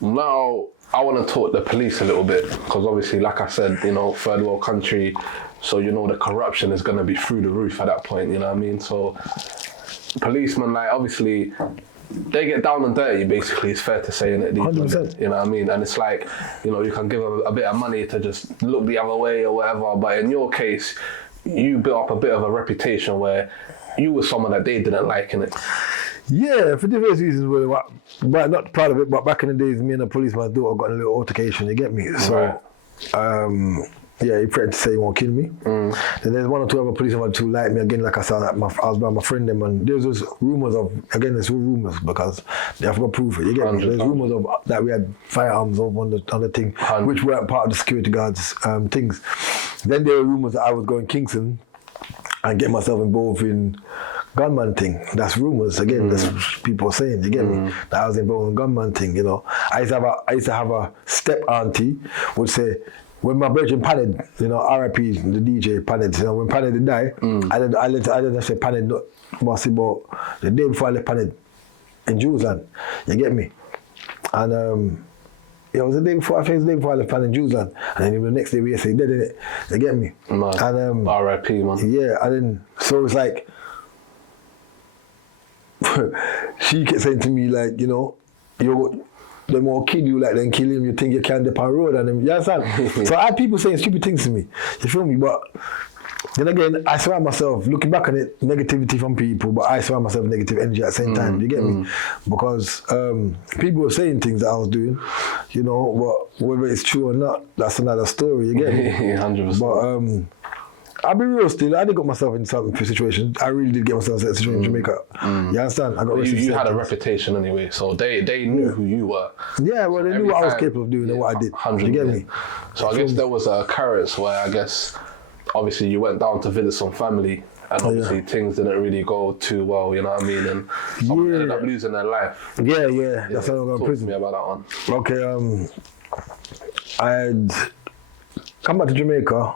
now I want to talk the police a little bit, because obviously, like I said, you know, third world country, so you know the corruption is going to be through the roof at that point, you know what I mean? So policemen, like, obviously, they get down and dirty, basically, it's fair to say, innit? 100%. You know what I mean? And it's like, you know, you can give them a bit of money to just look the other way or whatever, but in your case, you built up a bit of a reputation where you were someone that they didn't like, innit? Yeah, for different reasons, but not proud of it, but back in the days, me and a policeman's daughter got in a little altercation, you get me? So, yeah, he threatened to say he won't kill me. Then there's one or two other policemen who like me. Again, like I said, I was by my friend them, and there's those rumours of, again, it's all rumours because they have got proof it, you get me? There's rumours of that we had firearms on the thing, which weren't part of the security guards' things. Then there were rumours that I was going Kingston and get myself involved in gunman thing. That's rumours, again, that's people saying, you get me? That I was involved in gunman thing, you know. I used to have a step auntie would say, when my virgin Paned, you know, R.I.P. the DJ Paned, you know, when Paned did die, I didn't say Paned must about the day before I left Paned in Jewsland, you get me? And it was the day before, I think it was the day before I left Paned in Jewsland, and then the next day we say, did it, you get me? Man. And R.I.P. man. Yeah, and then, so it's like, she kept saying to me, like, you know, they more kill you like than kill him. You think you can dip on road and them. You understand? So I had people saying stupid things to me. You feel me? But then again, I surround myself, looking back on it, negativity from people, but I surround myself with negative energy at the same time. You get me? Because people were saying things that I was doing, you know, but whether it's true or not, that's another story. You get me? 100%. But I'll be real still, I did got myself in some situations. I really did get myself in a situation in Jamaica. You understand? I got you had a reputation anyway, so they knew who you were. Yeah, well, they knew what I was capable of doing and what I did. 100%. You get me? So I guess there was a occurrence where I guess, obviously you went down to visit some family, and obviously things didn't really go too well, you know what I mean? And someone ended up losing their life. Yeah. That's how I'm going to prison. Talk to me about that one. Okay, I had come back to Jamaica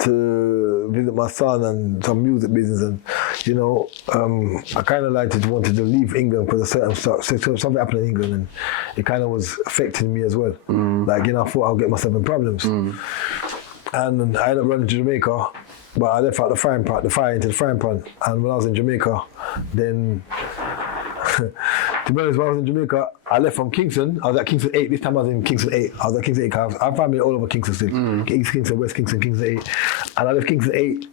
to visit my son and some music business, and you know, I kind of wanted to leave England because something happened in England, and it kind of was affecting me as well. Like, you know, I thought I'll get myself in problems, and I ended up running to Jamaica, but I left out the fire into the frying pan, and when I was in Jamaica, then. To be honest, when I was in Jamaica, I left from Kingston. I was at Kingston 8. This time I was in Kingston 8. I was at Kingston 8. I have family all over Kingston still. East Kingston, West Kingston, Kingston 8. And I left Kingston 8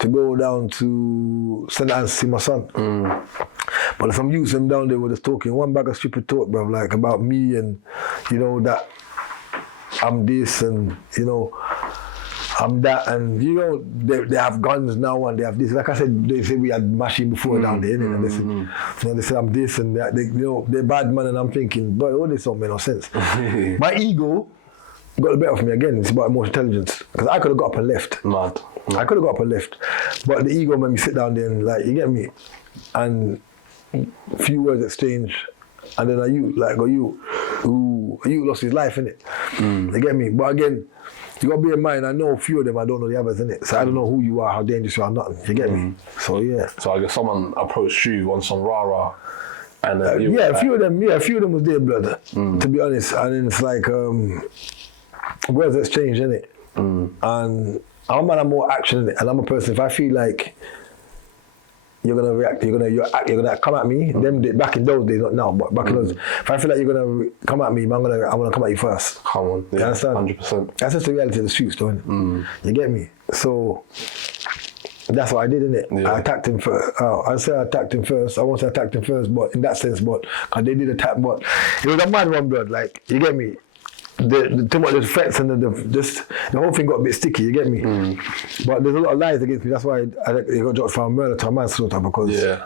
to go down to St. Anne's to see my son. But there's some youths down there were just talking. One bag of stupid talk, bro, like about me and, you know, that I'm this and, you know, I'm that, and you know, they have guns now and they have this. Like I said, they say we had machine before down there, and they said, you know, they say I'm this and that. They, you know, they're bad man, and I'm thinking, boy, all this don't make no sense. My ego got the better of me again. It's about emotional intelligence, because I could have got up and left. Mad. I could have got up and left, but the ego made me sit down there and, like, you get me, and a few words exchange, and then you lost his life, innit? You get me? But again, you gotta bear in mind, I know a few of them, I don't know the others, innit? So I don't know who you are, how dangerous you are, nothing. You get me? So yeah. So I guess someone approached you on some rah-rah, and a few of them was their blood, to be honest. And then it's like, words exchange, innit? And I'm a man of more action, innit? And I'm a person, if I feel like you're gonna react, you're gonna come at me. Them back in those days, not now, but back in those. If I feel like you're gonna come at me, I'm gonna come at you first. Come on, you understand? 100%. That's just the reality of the streets, though. You get me? So that's what I did, innit? Yeah. I attacked him first. I say I attacked him first. I won't say I attacked him first, but in that sense, but cause they did attack, but it was a mad one, blood. Like, you get me? Too much of the threats and the whole thing got a bit sticky, you get me? But there's a lot of lies against me. That's why I got dropped from murder to a manslaughter, because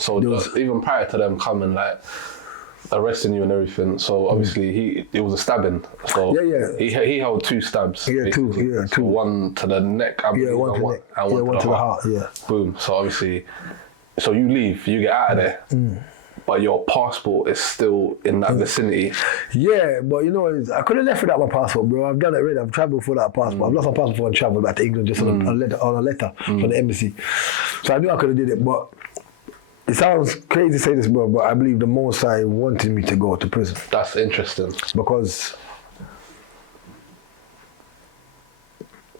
so even prior to them coming, like, arresting you and everything, so obviously it was a stabbing. So he held 2 stabs. Yeah, basically. two. So one to the neck, one to the neck, and one to the heart. Yeah. Boom. So obviously, so you leave, you get out of there. But your passport is still in that vicinity. Yeah, but you know, I could have left without my passport, bro. I've done it already. I've travelled for that passport. I've lost my passport and travelled back to England just on a letter from the embassy. So I knew I could have did it, but it sounds crazy to say this, bro, but I believe the Most High wanted me to go to prison. That's interesting. Because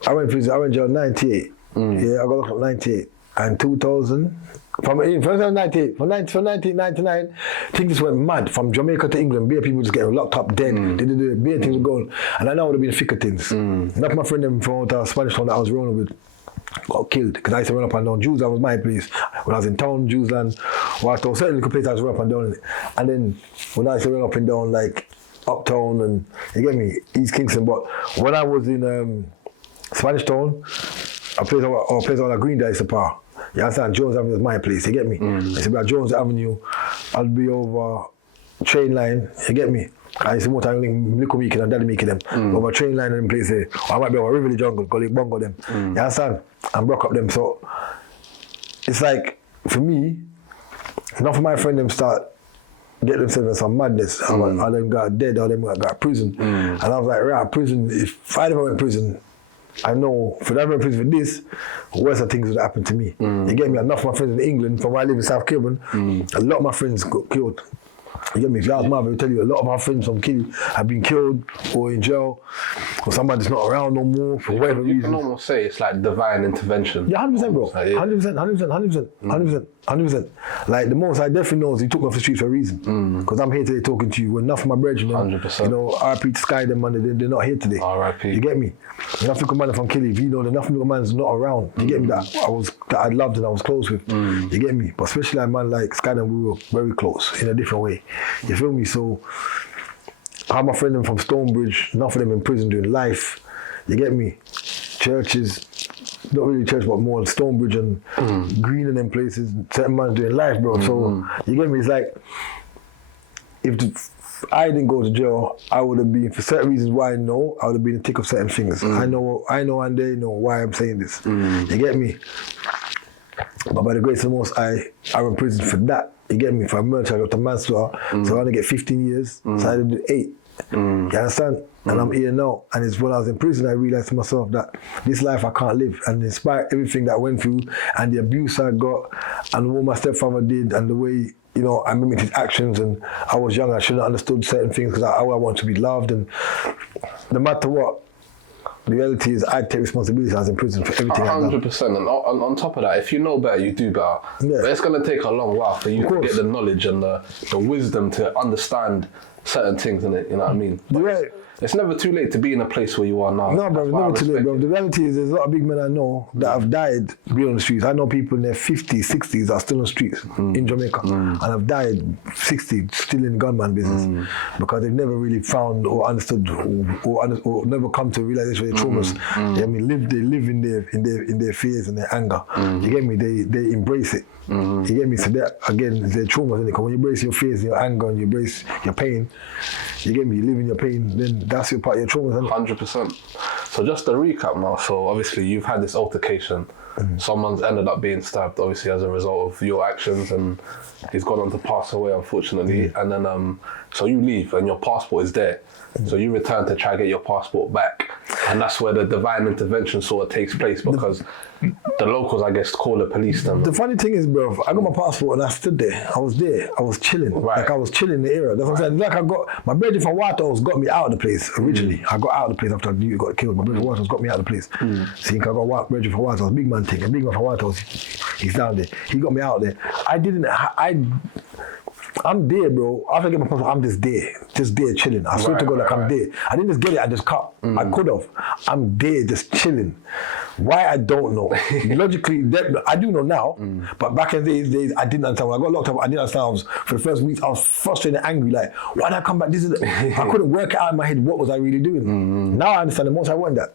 I went to jail 98. Yeah, I got locked up 98. And 2000, from 98, from 1999, things just went mad. From Jamaica to England, bare people just getting locked up dead. Bare things were going. And I know it would have been the thick of things. Enough of my friend them from the Spanish town that I was rolling with got killed. Because I used to run up and down. Jewsland was my place. When I was in town, Jewsland, Whitehall, certain little places I used to run up and down in it. And then when I used to run up and down, like Uptown and, you get me, East Kingston. But when I was in Spanish Town, a place on Green that I used to par. You understand? Jones Avenue was my place, you get me? I used to be at Jones Avenue, I'll be over train line, you get me? I used to more time Little Meekin and Daddy Meekin them, over train line and them places. I might be over Rivoli Jungle, Gully Bongo them. You understand? And broke up them. So it's like, for me, enough of my friends them start get themselves in some madness. All them got dead, all them got prison. And I was like, right, prison, if I never went to prison, I know for that reason for this, worse things would happen to me. You get me? Enough of my friends in England, from where I live in South Kilburn, a lot of my friends got killed. You get me? If you ask Marvin, he'll tell you a lot of my friends from Killy have been killed or in jail or somebody's not around no more for whatever reason. You can almost say it's like divine intervention. Yeah, 100%, bro. 100%. Like the Most High definitely knows he took me off the streets for a reason. Because I'm here today talking to you. When enough of my brethren, 100%. You know, RIP to Sky, them man, they're not here today. RIP. You get me? Enough little man from Killy, you know, enough little man's not around. You get me? That I loved and I was close with. You get me? But especially a man like Sky, and we were very close in a different way. You feel me? So I have my friend them from Stonebridge, enough of them in prison doing life. You get me? Churches, not really church, but more Stonebridge and Green and them places. Certain man doing life, bro. So you get me? It's like if I didn't go to jail, I would have been, for certain reasons why I know, I would have been in the thick of certain things. I know, and they know why I'm saying this. You get me? But by the grace of the Most High, I was in prison for that. You get me? For a murder charge of manslaughter. So I only get 15 years. So I did 8. You understand? And I'm here now. And it's when I was in prison, I realized to myself that this life I can't live. And despite everything that I went through and the abuse I got and what my stepfather did and the way, you know, I mimicked his actions, and I was young, I shouldn't have understood certain things because I want to be loved. And no matter what, the reality is I take responsibility. I was in prison for everything 100%. And on top of that, if you know better, you do better. Yeah. But it's going to take a long while for you to get the knowledge and the wisdom to understand certain things in it, you know what I mean? Right. It's never too late to be in a place where you are now. No, bro, it's never too late, bro. The reality is there's a lot of big men I know that have died being on the streets. I know people in their 50s, 60s are still on the streets in Jamaica and have died 60, still in gunman business because they've never really found or understood or never come to realization of their traumas. I mean, they live in their fears and their anger. You get me? They embrace it. You get me? So that again, their traumas, isn't it? Because when you embrace your fears, your anger, and you embrace your pain, you get me? You live in your pain, then that's your part of your traumas, isn't it? 100%. So just to recap now, so obviously you've had this altercation. Someone's ended up being stabbed, obviously as a result of your actions, and he's gone on to pass away, unfortunately. And then, so you leave, and your passport is there. So you return to try to get your passport back, and that's where the divine intervention sort of takes place because the locals, I guess, call the police then. The funny thing is, bro, I got my passport and I stood there. I was there. I was chilling. Right. Like I was chilling in the area. That's what I'm saying. Like I got, my brother from Whitehall got me out of the place originally. I got out of the place after I knew you got killed. My brother from Whitehall got me out of the place. See, I got brother from Whitehall, big man thing. A big man from Whitehall, he's down there. He got me out there. I'm there, bro. After I get my passport, I'm just there chilling. I swear to God, I'm there. I didn't just get it, I just cut. I could have. I'm there just chilling. Why, I don't know. Logically, I do know now, but back in these days, I didn't understand. When I got locked up, I didn't understand. For the first weeks, I was frustrated and angry. Like, why did I come back? I couldn't work it out in my head, what was I really doing? Now I understand the most I want that.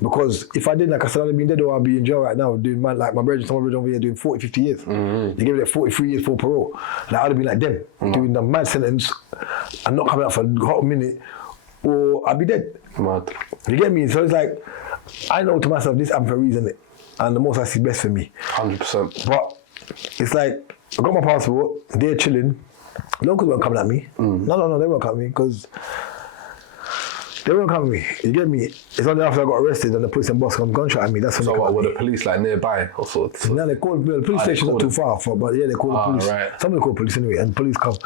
Because if I didn't, like I said, I'd have been dead or I'd be in jail right now doing like my brother, some over here doing 40, 50 years. They gave it 43 years for parole. Like I'd have been like them, doing the mad sentence and not coming out for a hot minute, or I'd be dead. Mad. You get me? So it's like, I know to myself, this happened for a reason, and the most I see best for me. 100%. But it's like, I got my passport, they're chilling. Locals weren't coming at me. No, they weren't coming at me because They won't come with me. You get me? It's only after I got arrested and the police and boss come gunshot at me. That's when So they what, come were at the me. police like nearby or sort? No, they call the police station's not too far, but yeah, they call the police. Right. Somebody called police anyway, and police come.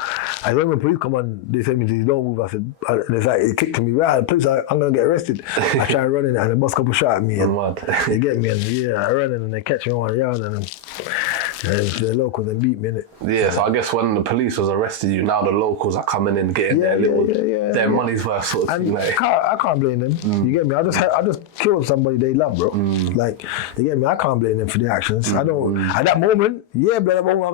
And when the police come on, they say to me, don't move. I said, and it's like, it kicked to me, right, police, I'm going to get arrested. I try running and the boss couple shot at me. And they get me, and I run in and they catch me on the yard, and the locals and beat me in it. Yeah, so I guess when the police was arresting you, now the locals are coming in, getting their money's worth sort of thing. Like. I can't blame them. You get me? I just killed somebody they love, bro. Like, you get me? I can't blame them for their actions. I don't. At that moment,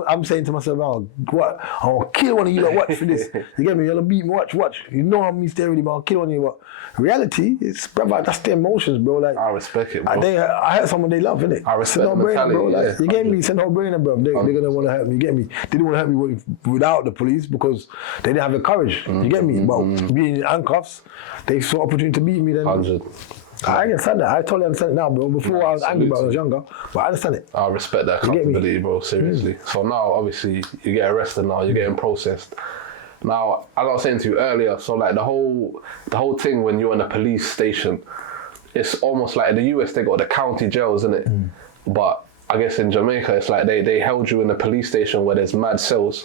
I'm saying to myself, oh, what? I'll kill one of you. Like, watch for this. You get me? You're gonna beat me. Watch. You know how me stay ready, but I'll kill one of you. But reality, it's brother. That's their emotions, bro. Like, I respect it, bro. I hurt someone they love, innit? I respect the mentality, bro. Like, yeah. You get me? It's a no-brainer, bro. They're gonna want to help me. You get me? They didn't want to help me without the police because they didn't have the courage. You get me? But being in handcuffs, they saw opportunity to beat me. Then 100. I understand that. I totally understand it now, bro. Before I was angry, but I was younger. But I understand it. I respect that accountability, bro. Seriously. So now, obviously, you get arrested. Now you're getting processed. Now, as I was saying to you earlier, so like the whole thing when you're in a police station, it's almost like in the US they got the county jails, isn't it? But I guess in Jamaica it's like they held you in a police station where there's mad cells.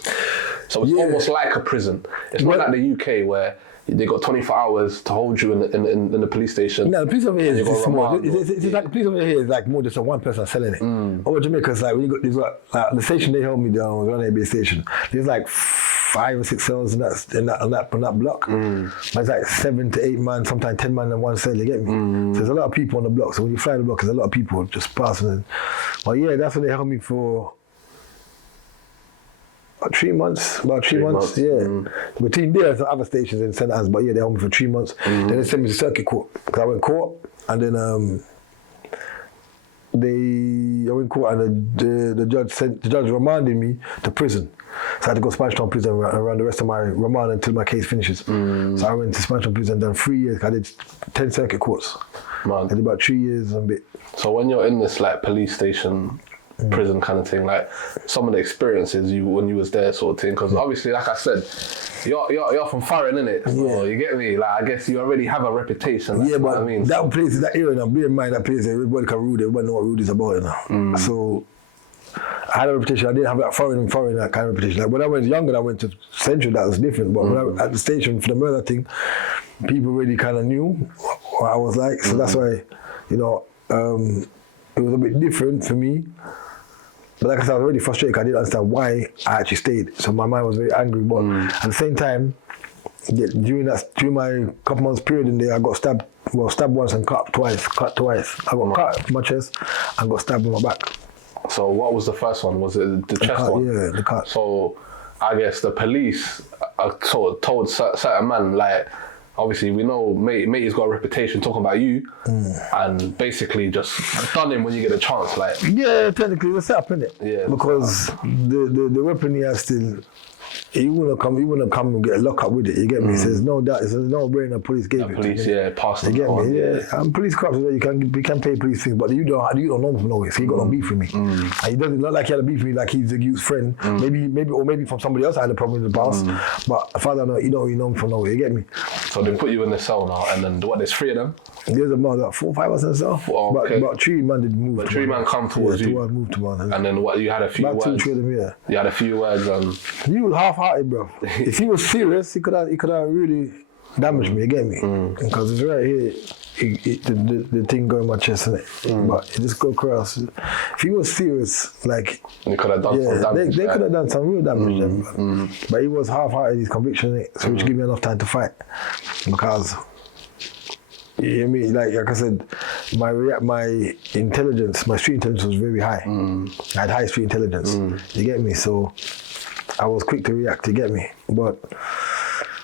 So it's almost like a prison. It's not like the UK where they got 24 hours to hold you in the police station. No, the police over here is small. It's like the police over here is like more just a one person selling it. Over Jamaica, it's like when you got the station they held me down was one base station. There's like 5 or 6 cells in that block. But it's like 7 to 8 man, sometimes 10 man in one cell. You get me? So there's a lot of people on the block. So when you fly the block, there's a lot of people just passing in. But yeah, that's what they held me for. About 3 months. Yeah. Between there and other stations in St. Anne's, but yeah, they held me for 3 months. Then they sent me to circuit court because I went court, and then I went court, and the judge remanded me to prison. So I had to go to Spanish Town prison and run the rest of my remand until my case finishes. So I went to Spanish Town prison and done 3 years. I did 10 circuit courts. Man. I did about 3 years and a bit. So when you're in this like police station, prison kind of thing, like some of the experiences when you was there sort of thing, because obviously, like I said, you're from foreign, innit? So you get me? Like I guess you already have a reputation. Like, but I mean, that place, that area, now, bear in mind that place, everybody can rude, everybody know what rude is about, you know. So I had a reputation. I didn't have that foreign that kind of reputation. Like when I was younger, I went to Central. That was different. But when I was at the station for the murder thing, people really kind of knew what I was like. So that's why, it was a bit different for me. But like I said, I was really frustrated because I didn't understand why I actually stayed. So my mind was very angry. But at the same time, during my couple months period in there, I got stabbed once and cut twice. I got cut in my chest and got stabbed in my back. So what was the first one? Was it the chest one? Yeah, the cut. So I guess the police told certain man, like, obviously we know matey's got a reputation talking about you, and basically just done him when you get a chance, like. Yeah, technically it's set up, innit? Yeah. Because the weapon he has still, he wouldn't come and get locked up with it. You get me? So there's no doubt. It's no brainer. Police gave it. Police, passed it. You get me? Yeah. And police cops, you can pay police things, but you don't know him from nowhere. So he got no beef with me. And he doesn't not like he had a beef with me, like he's a youth friend. Maybe from somebody else I had a problem in the past. But if I don't know, you don't know him from nowhere. You get me? So they put you in the cell now, and then there's 3 of them. There's about 4 or 5 of us in the cell. Okay. But 3 man did move. But 3 man come towards you. Moved to one. And then what? You had a few words. About 2 or 3 of them, yeah. You had a few words and. He was half-hearted, bro. If he was serious, he could have really damaged me. You get me? Because it's right here. The thing going in my chest, innit? But it just go across. If he was serious, like you could have done some damage. They could have done some real damage. But he was half-hearted. His conviction, innit? So which gave me enough time to fight. Because you hear me? Like I said, my intelligence, my street intelligence was very high. I had high street intelligence. You get me? So I was quick to react. You get me? But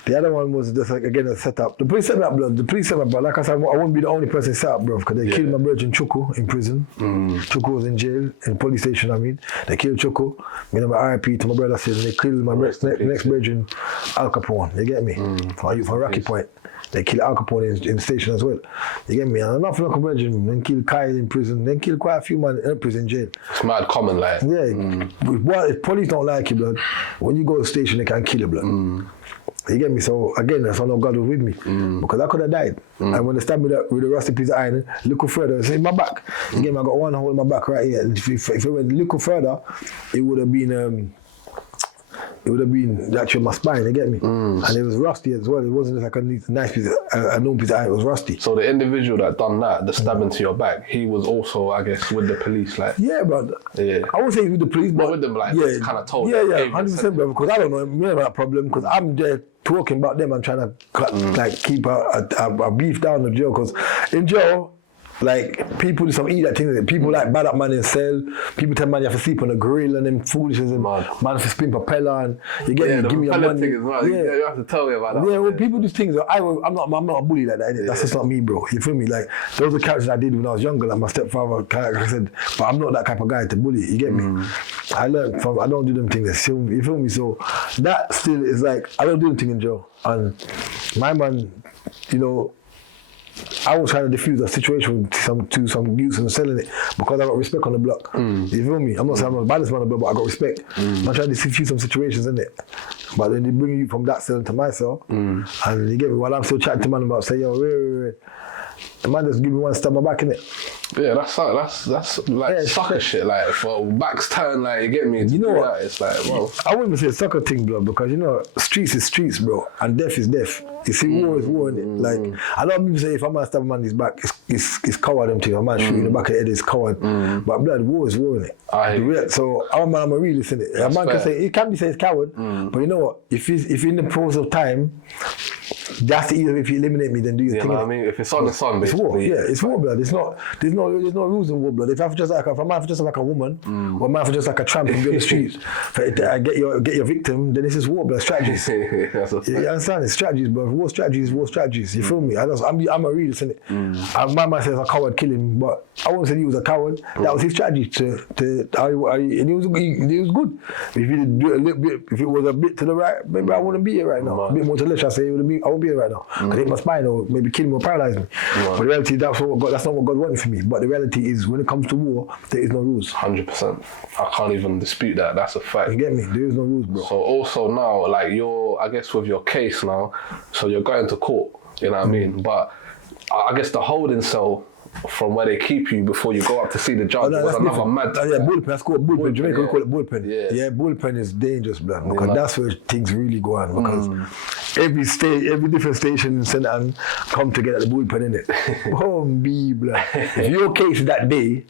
the other one was just like, again, a setup. The police set me up, blood. But like I said, I wouldn't be the only person set up, bro, because they killed my brother in Chuku in prison. Chuku was in jail, in police station, I mean. They killed Chuku. My RIP to my brother said they killed my next brother in Al Capone. You get me? From Rocky Point. They killed Al Capone in the station as well. You get me? And enough of Uncle Bridget, then killed Kyle in prison, then killed quite a few men in prison jail. It's mad common, like. Yeah. Well, if police don't like you, blood, when you go to the station, they can kill you, blood. You get me? So again, that's why I know God was with me. Because I could have died. And when they stabbed me with a rusty piece of iron, look further, it's in my back. You get me? I got one hole in my back right here. And if it went a little further, it would have been actually my spine, you get me? And it was rusty as well. It wasn't just like a nice piece a known piece of iron, it was rusty. So the individual that done that, the stabbing to your back, he was also, I guess, with the police, like. Yeah, but I won't say with the police, but with them, like, kind of told. Yeah, 100%, bro. Because I don't know, we have that problem. Because I'm there talking about them and trying to like keep a beef down in jail. Because in jail, like, people do some idiot things. People like bad up man in cell. People tell man you have to sleep on the grill and them foolishness and man have to spin propeller and you get me, give me your money. Thing as well. Yeah, you have to tell me about that. Yeah, when people do things, I'm not a bully like that, innit? That's just not me, bro. You feel me? Like, those are characters I did when I was younger, like my stepfather character, like I said, but I'm not that type of guy to bully, you get me? I learned from, I don't do them things, you feel me? So that still is like, I don't do them things in jail. And my man, you know, I was trying to defuse a situation to some youths and selling it because I got respect on the block. You feel me? I'm not saying I'm the baddest man on the block, but I got respect. I'm trying to defuse some situations, innit? But then they bring you from that cell to my cell, and you get me, while I'm still chatting to man about, say, yo, wait. The man just give me one stab my back, innit? Yeah, that's like sucker shit. Like, for backs turn, like, you get me? You know what? It's like, well, I wouldn't say soccer thing, bro, because you know, streets is streets, bro, and death is death. You see, war is war, innit? Like, a lot of people say if a man stab a man in his back, it's coward them thing. A man shoot in the back of the head is coward. But blood, war is war, innit? So I'm a realist, innit? A man can say, it can be said it's coward, but you know what? If in the process of time, that's easier if you eliminate me than do your thing. Know what I mean? If it's on the sun, it's basically. war. Yeah, it's war, blood. There's no rules in war, blood. If a man for just like a woman, or a man for just like a tramp and be on the streets, get your victim, then this is war, blood. Strategies. You understand? It's strategies, bro. War strategies. You feel me? I'm a realist, innit? My man says a coward kill him, but I won't say he was a coward. That was his strategy and he was good. If he did do it a little bit, if it was a bit to the right, maybe I wouldn't be here right now. A bit more to the left, I say I wouldn't be here right now. Because hit my spine or maybe kill me or paralyze me. But the reality, that's not what God wanted for me. But the reality is, when it comes to war, there is no rules. 100%. I can't even dispute that. That's a fact. You get me? There is no rules, bro. So also now, like, I guess with your case now, so you're going to court, you know what I mean? But I guess the holding cell from where they keep you before you go up to see the judge was another mad. Bullpen. That's called bullpen. Jamaica we call it bullpen. Yeah, bullpen is dangerous, blood, because that's where things really go on. Because every different station in St. Anne come together at the bullpen, innit? Blood. If your case that day,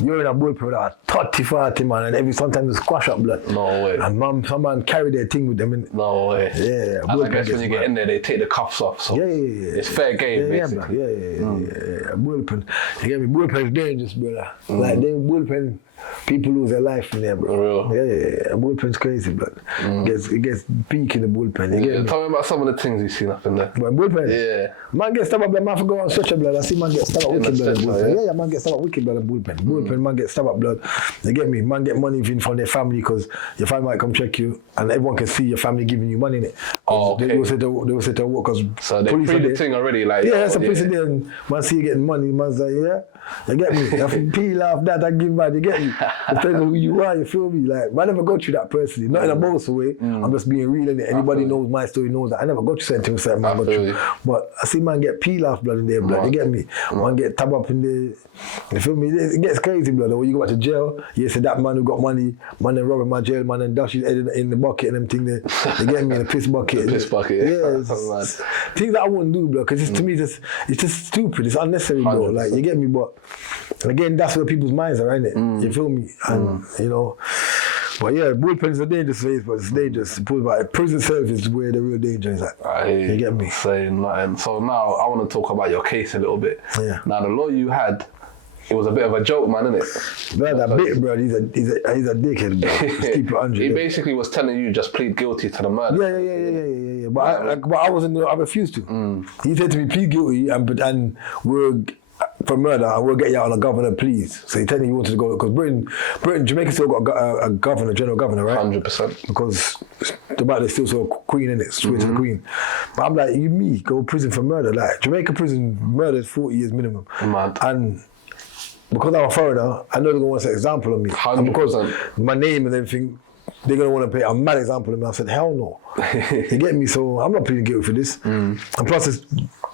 you're in a bullpen with a 30-40 man, and sometimes it's squash up, blood. No way. And some man carry their thing with them, innit? No way. Yeah. And I guess when you get in there, they take the cuffs off. So it's fair game, basically. Yeah. Bullpen. You get me? Bullpen is dangerous, brother. Like, bullpen, people lose their life in there, bro. For real? Yeah. Bullpen's crazy, but it gets peak in the bullpen. You get me? Tell me about some of the things you've seen up in there. But bullpen? Yeah. Man get stabbed up, blood. Man for go on stretcher, blood. I see man get stabbed up wicked blood in bullpen. Yeah, man get stabbed up wicked blood in bullpen. Bullpen, man get stabbed up blood. You get me? Man get money in from their family because your family might come check you and everyone can see your family giving you money in it. Oh, okay. They will say to work because so they pre the thing already, like. Yeah, that's a police there, and man see you getting money, man's like, yeah. You get me? You have to peel off that and give back, you get me? Depends on who you are, you feel me? Like, I never go through that personally, not in a boss way. I'm just being real, innit? Anybody knows my story knows that. I never got you something man got you. But I see man get peel off blood in there, blood, you get me? Man get tab up in there, you feel me? It gets crazy, blood. When you go back to jail, you say that man who got money, man and robbing my jail, man and dash his head in the bucket and them thing there. You get me? In the piss bucket. Piss bucket, yeah. Things that I wouldn't do, blood, because to me, it's just stupid. It's unnecessary, bro. Like, you get me? But again, that's where people's minds are, innit? You feel me? And, you know, but yeah, bullpen is a dangerous place, but it's dangerous. Prison service is where the real danger is at. You get me? Saying nothing. So now I want to talk about your case a little bit. Yeah. Now the lawyer you had, it was a bit of a joke, man, innit? Bro, that bit, bro, he's a dickhead, bro. Just keep it 100. He basically was telling you just plead guilty to the murder. Yeah. But I refused to. He said to me, plead guilty and we'll for murder, and we'll get you out on a governor, please. So he told me he wanted to go, because Britain, Jamaica still got a governor, general governor, right? 100%. Because they still saw a queen in it, straight to the queen. But I'm like, go to prison for murder. Like, Jamaica prison, murder is 40 years minimum. Mad. And because I'm a foreigner, I know they're going to want an example of me. 100%. And because my name and everything, they're going to want to pay a mad example of me. I said, hell no. You get me? So I'm not pleading guilty for this. And plus,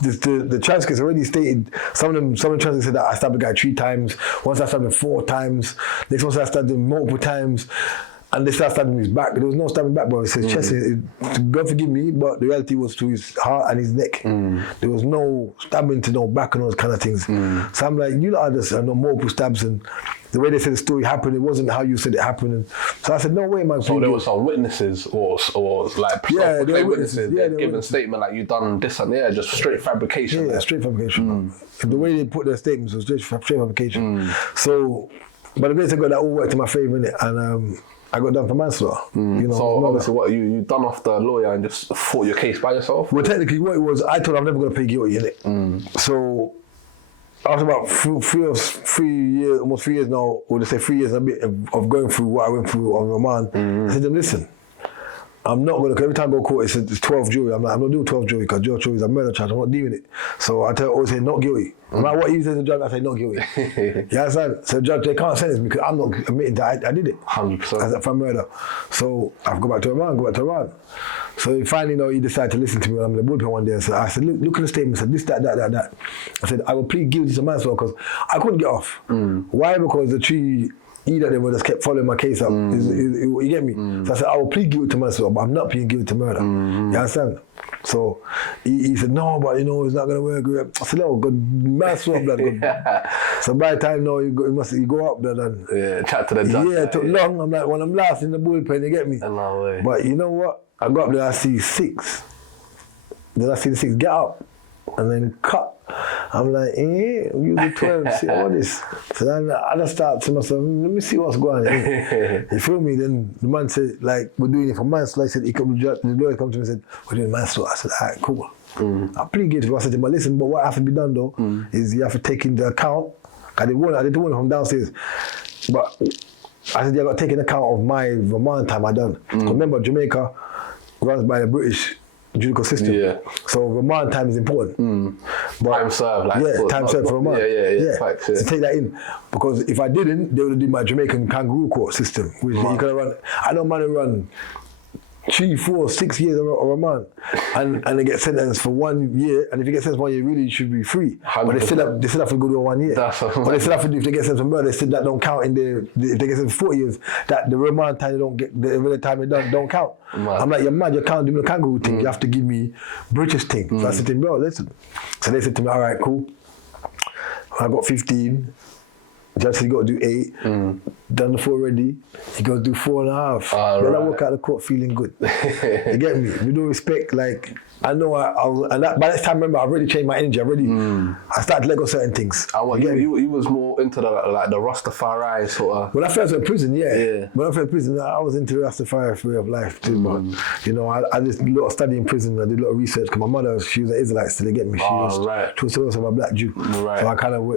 the transcripts already stated, some of the transcripts said that I stabbed the guy 3 times, once I stabbed him 4 times, next one I stabbed him multiple times, and they started stabbing his back. There was no stabbing back, bro. It's his chest. God forgive me, but the reality was to his heart and his neck. There was no stabbing to no back and those kind of things. So I'm like, you lot are just multiple stabs, and the way they said the story happened, it wasn't how you said it happened. And so I said, no way, man. So there were some witnesses or like self-proclaimed witnesses. They've given statement like you done this and just straight fabrication. Yeah, straight fabrication. The way they put their statements was straight fabrication. So, but the grace of God, that all worked in my favour, innit? And I got done for manslaughter. So obviously, what you done off the lawyer and just fought your case by yourself? Well, technically, what it was, I told him I'm never going to plead guilty, innit? So after about 3 years, almost 3 years now, or let's say 3 years and a bit of going through what I went through on remand, I said to him, listen, I'm not going to, every time I go to court, it's 12 jury. I'm like, I'm not doing 12 jury because 12 jury is a murder charge. I'm not doing it. So I always say, not guilty. No matter what he says to the judge, I say, not guilty. You understand? So the judge, they can't sentence me because I'm not admitting that I did it. 100%. For murder. So I've gone back to Iran, So finally, he decided to listen to me when I'm in the bullpen one day. And so I said, look at the statement. I said, this, that. I said, I will plead guilty to manslaughter because I couldn't get off. Why? Because the tree... Either they would just kept following my case up. You get me? So I said, I will plead guilty to manslaughter, but I'm not pleading guilty to murder. You understand? So he said, no, but it's not going to work. I said, no, good manslaughter, blood. Good. So by the time, you go up, blood. And, chat to the judge. Yeah, it took long. I'm like, when I'm last in the bullpen, you get me? No way. But you know what? I got up there, I see 6. Then I see the 6 get up and then cut. I'm like, use the 12, see all this. So then I just start to myself, let me see what's going on. You feel me? Then the man said, like, we're doing it for manslaughter. I said, the lawyer come to me and said, we're doing manslaughter. I said, all right, cool. I plead guilty. I said to him, listen, but what has to be done though, is you have to take into account, I didn't want it from downstairs, but I said, you got to take into account of my remand time I done. Remember, Jamaica runs by the British judicial system. Yeah. So remand time is important. But time served, time served for remand. Yeah. Facts, So take that in. Because if I didn't, they would have did my Jamaican kangaroo court system, which you could have run. I know man who run 3, 4, 6 years of remand and they get sentenced for 1 year, and if you get sentenced 1 year, really you should be free. 100%. But they still have to go to 1 year. But they still have to do, if they get sentenced for murder, they still that don't count in if they get sentenced for 4 years, that the remand time they don't get, the time they don't count. I'm like, you're mad, you can't do the kangaroo thing, you have to give me British thing. So I said to him, bro, listen. So they said to me, all right, cool. I got 15. Judge said you got to do 8, done the 4 already, you got to do 4.5. Then I walk out of the court feeling good. You get me? With no respect, like, I know by this time, remember, I've already changed my energy. I started to let go of certain things. You was more into the Rastafari sort of... When I first went to prison, When I first went to prison, I was into the Rastafari way of life too, but, I did a lot of study in prison, I did a lot of research, because my mother, she was an Israelite, so they get me. She was also a black Jew. So I kind of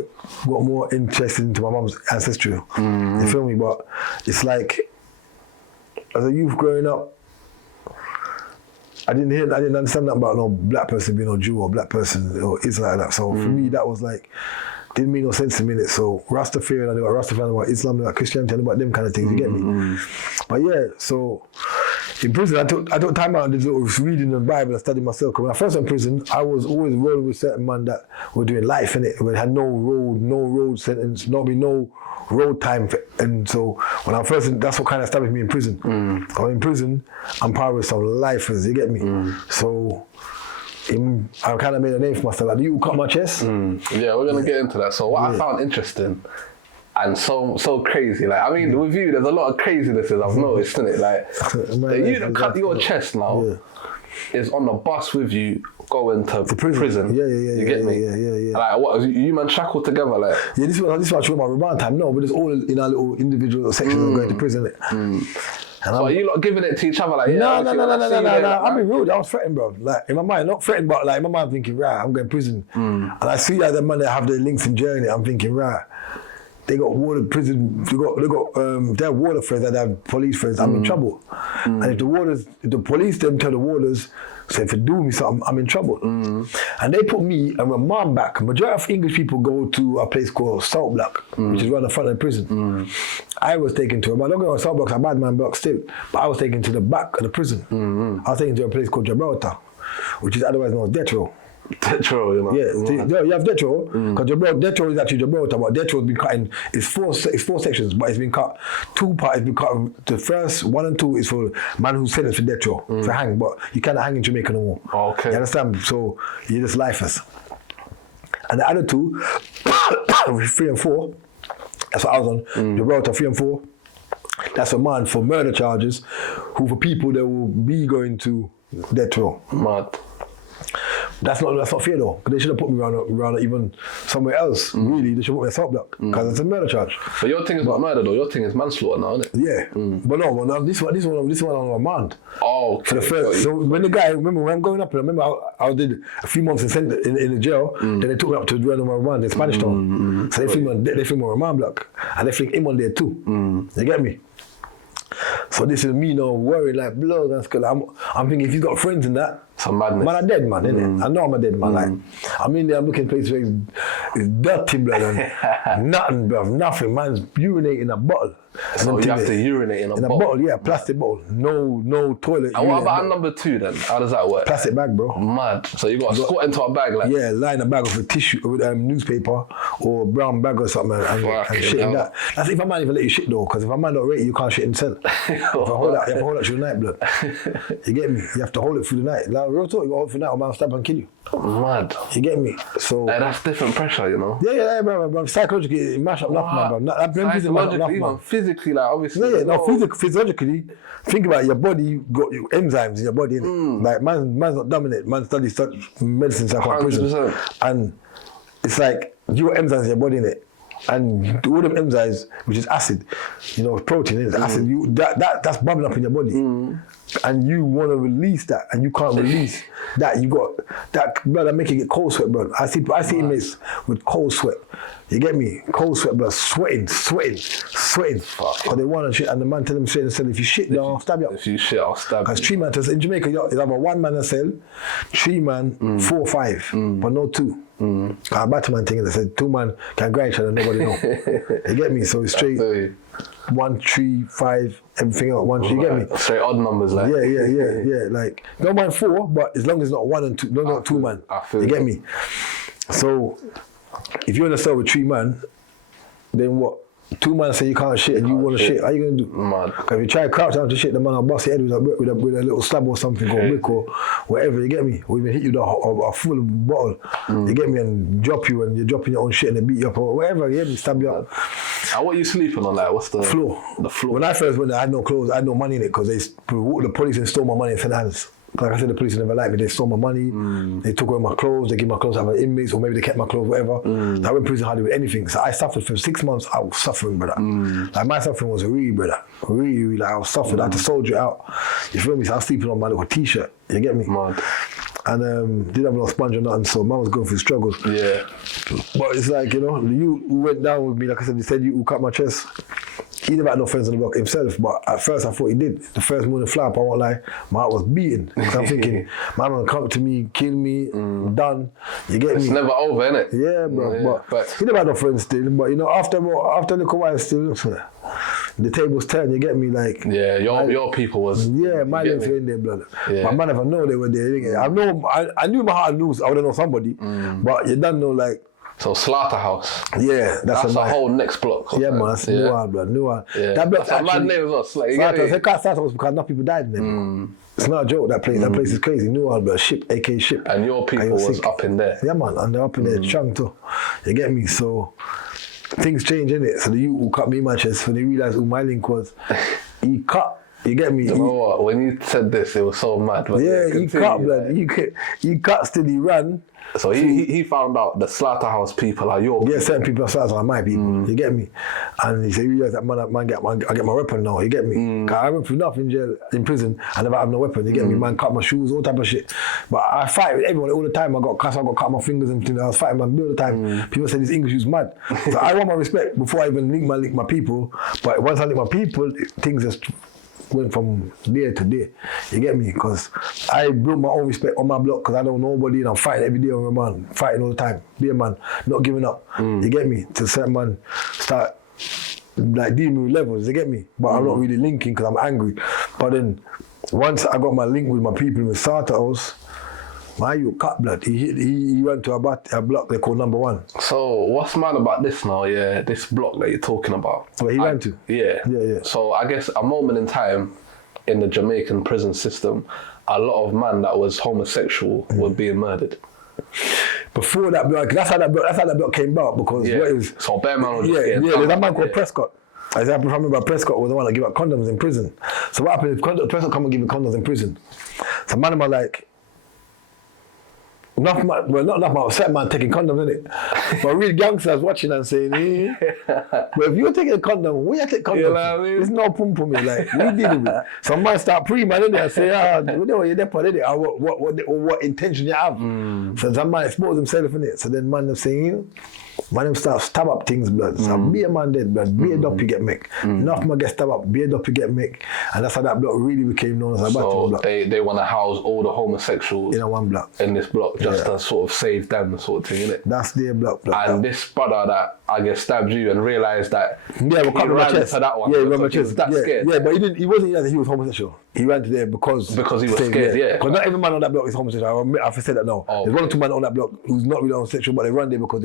got more interested into my mom's ancestry. You feel me? But it's like, as a youth growing up, I didn't understand that about no black person being a Jew or black person or Israel like that. So for me, that was like, didn't make no sense to me. So Rastafari, I knew about Rastafari, I knew about Islam, I knew about Christianity, I knew about them kind of things, you get me? But yeah, so in prison, I took time out and did reading the Bible and studying myself. Because when I first went to prison, I was always rolling with certain men that were doing life in it. We had no road sentence, no road time. And so when I first, that's what kind of established me in prison. Because in prison, I'm part of some lifers, you get me? So I kind of made a name for myself. Like, you cut my chest? Yeah, we're going to get into that. So what I found interesting and so crazy, like, I mean, with you, there's a lot of crazinesses I've noticed, isn't it? Like, you that cut your chest now is on the bus with you going to prison. You get me? Yeah. Like, what, you man shackled together, like? Yeah, this is what I show my remand time. No, but it's all in our little individual sections of going to prison. So are you not giving it to each other? Like, no. I'll be rude. I was threatened, bro. Like, in my mind, not threatened, but like in my mind, thinking, right, I'm going to prison. And I see like the man that have their links in Journey. I'm thinking, right, they got water prison. They have water friends, they have police friends. I'm in trouble. And if the police them tell the warders, So if you do me something, I'm in trouble. And they put me and my mom back. Majority of English people go to a place called Salt Block, which is right in front of the prison. I was taken to, I'm not going to Salt Block, I'm a bad man block still, but I was taken to the back of the prison. I was taken to a place called Gibraltar, which is otherwise known as death row. Death row, you know. Yeah, you have death row, because death row is actually Gibraltar, but death row has been cut in, it's four sections, but it's been cut, two parts, it's been cut, the first 1 and 2 is for man who's sentenced for death row, for hang, but you cannot hang in Jamaica no more. Okay. You understand? So you're just lifers. And the other two, 3 and 4, that's what I was on, Gibraltar 3 and 4, that's a man for murder charges, who for people that will be going to death row. Mad. That's not fair though, because they should have put me around even somewhere else. Really, they should put me in Salt Block, because it's a murder charge. But your thing is not murder though, your thing is manslaughter now, isn't it? Yeah, but no, this one on remand. Oh, okay. For the first, so when the guy, remember when I'm going up, I did a few months in the jail, then they took me up to do another remand in Spanish Town. So they filmed on remand block, and they flick him on there too. You get me? So this is me now worried like blood and skull. I'm thinking if he's got friends in that, some madness. Man, I'm dead man, innit? I know I'm a dead man. Like I'm in there, I'm looking at places where it's dirty blood and nothing, bruv, nothing. Man's urinating in a bottle. So you have to urinate in a bottle? Yeah, plastic bottle. No toilet. And what about number 2 then? How does that work? Plastic bag, bro. Mad. So you got to squat into a bag like? Yeah, lie in a bag with a tissue, with newspaper or brown bag or something and shit in that. That's if a man even let you shit though, because if a man don't rate you can't shit in cell. You have to hold that through the night, blood. You get me? You have to hold it through the night. Like, real talk, you got to hold it through the night or man will stab and kill you. Mad. You get me? So that's different pressure, you know? Yeah, bro. Psychologically, it mash up nothing, man, bro. Psychologically, even physically, like obviously. Physiologically, think about it, your body, you got your enzymes in your body, innit? Like, man's not dominant. Man studies medicine, so I prison. And it's like, you got enzymes in your body, innit? And all them enzymes, which is acid, protein, innit? Acid, that's bubbling up in your body. And you want to release that, and you can't release that. You got that blood that make you get cold sweat, bro. I see inmates with cold sweat. You get me? Cold sweat, blood, sweating. Fuck. Or they want to shit, and the man tell them straight and said, if you shit, I'll stab you. If you shit, I'll stab you. Because 3 man, in Jamaica, it's either 1 man a cell, 3 man, 4 or 5, but no 2. Our Batman thing, they said 2 man can grind each other, nobody know. You get me? So it's straight 1, 3, 5, everything else. 1, 3, you get me? Straight odd numbers, like. Yeah. Like, don't mind 4, but as long as it's not 1 and 2, not 2 man. You get me? So, if you're in a cell with 3 man, then what? 2 man say you can't shit and you want to shit, how you going to do? Mad. Because if you try to crouch down to shit, the man will bust your head with a little slab or something, or brick or whatever, you get me? Or even hit you with a full bottle, you get me, and drop you, and you're dropping your own shit and they beat you up or whatever, you get me, stab you up. And what are you sleeping on, like, what's the floor? The floor. When I first went there, I had no clothes, I had no money in it, because the police and stole my money in St. Anne's. Like I said, the police never liked me. They stole my money. They took away my clothes. They gave my clothes to other inmates, or maybe they kept my clothes, whatever. I went to prison hardly with anything. So I suffered for 6 months. I was suffering, brother. Like my suffering was really, brother. Really, like I was suffering. I had to soldier out. You feel me? So I was sleeping on my little t-shirt. You get me? Mad. And didn't have no sponge or nothing. So man was going through struggles. Yeah. But it's like, you who went down with me, like I said, he said you who cut my chest. He never had no friends on the block himself, but at first I thought he did. The first morning fly up, I won't lie, my heart was beating. I'm thinking, my man come to me, kill me, done. You get me? It's never over, innit? Yeah, bro. But he never had no friends still. But after a little while, still the tables turn. You get me? Like your people was my lips were in there, blood. Yeah. My man never know they were there. I knew my heart knew I would know somebody, but you don't know like. So Slaughterhouse. Yeah, that's a whole next block. Yeah, man, that's new one, blood. New one. Yeah. That block that's a mad name as well. Slaughterhouse. They can't Slaughterhouse because enough people died in there. It's not a joke, that place. That place is crazy. New one, blood. Ship, aka Ship. And your people was up in there. Yeah, man, and they're up in there, chunk too. You get me? So things change, innit? So the youth who cut me in my chest, when they realised who my link was, he cut. You get me? You know what? When you said this, it was so mad. He cut, blood. He cut still, he ran. So he found out the Slaughterhouse people are your people. Yeah, certain people are Slaughterhouse are my people. You get me? And he said, you realize that I get my weapon now. You get me? Cause I went through enough in prison. I never have no weapon. You get me? Man, cut my shoes, all type of shit. But I fight with everyone all the time. I got cut my fingers and things. I was fighting man all the time. People said this English is mad. So I want my respect before I even link my people. But once I link my people, things just went from there to there. You get me? Because I built my own respect on my block because I don't know nobody and I'm fighting every day on my man, fighting all the time. Be a man, not giving up. You get me? To certain man start like dealing with levels, you get me? But I'm not really linking because I'm angry. But then once I got my link with my people in the Sata House, you cut blood. He went to a block they call number 1. So what's mad about this now, yeah, this block that you're talking about? Where he went to? Yeah. So I guess a moment in time in the Jamaican prison system, a lot of men that was homosexual were being murdered. Before that block, that's how that block came about because what is so bare man was there's a man called Prescott. I remember Prescott was the one that gave out condoms in prison. So what happened if Prescott come and give me condoms in prison? So man am like, not enough man, set man taking condoms, innit? But real gangsters watching and saying, but if you're taking a condom, we have to take condoms. You know what I mean? It's no pum for me, like, we dealing with it. Some man start pre-man in there and say, we know you're there for it, or what intention you have. So some man expose himself in it. So then man them saying, man them start stab up things, blood. So be a man dead, blood. Be a dop you get make. Enough man get stab up, be a dop you get make. And that's how that block really became known as a battle block. They want to house all the homosexuals in a one block. In this block, just to sort of save them, sort of thing, innit? That's their block. And this brother that I guess stabbed you and realised that he ran to that one. Yeah, he ran my chest. Scared. Yeah, but he wasn't that he was homosexual. He ran to there because he was scared, yeah. Because not every man on that block is homosexual. I've said that now. There's 1 or 2 men on that block who's not really homosexual, but they run there because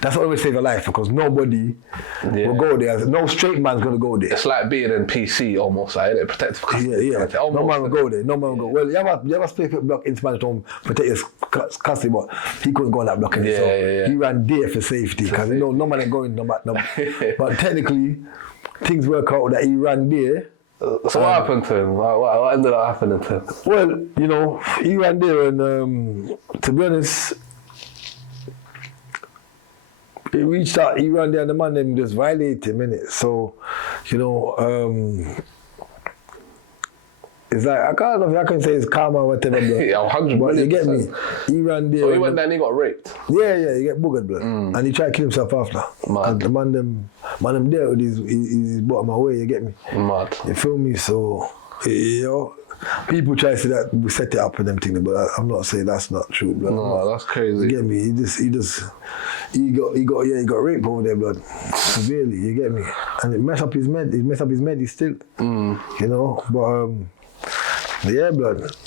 that's what always save a life, because nobody will go there. No straight man's going to go there. It's like being in PC almost, like, innit? Protective custody. Yeah. No man will go there. No man will go. Well, you have a specific block in Spanish home, protective custody, but he couldn't go on that block. He ran there for safety, because no man ain't going no. But technically, things work out that he ran there. So what happened to him? What ended up happening to him? Well, he ran there and to be honest, he reached out, he ran there and the man them just violated him, innit? So, it's like, I can't know if I can say it's karma or whatever, blood. Yeah, 100%. But you get me? He ran there. So he went there and he got raped? Yeah, he got boogered, blood. And he tried to kill himself after. Mad. The man them there with his bottom away, you get me? Mad. You feel me? So, people try to say that we set it up for them things, but I'm not saying that's not true, blood. No, that's crazy. You get me? He got raped over there, blood. Severely, you get me? And it messed up his med. He's still, but yeah, blood.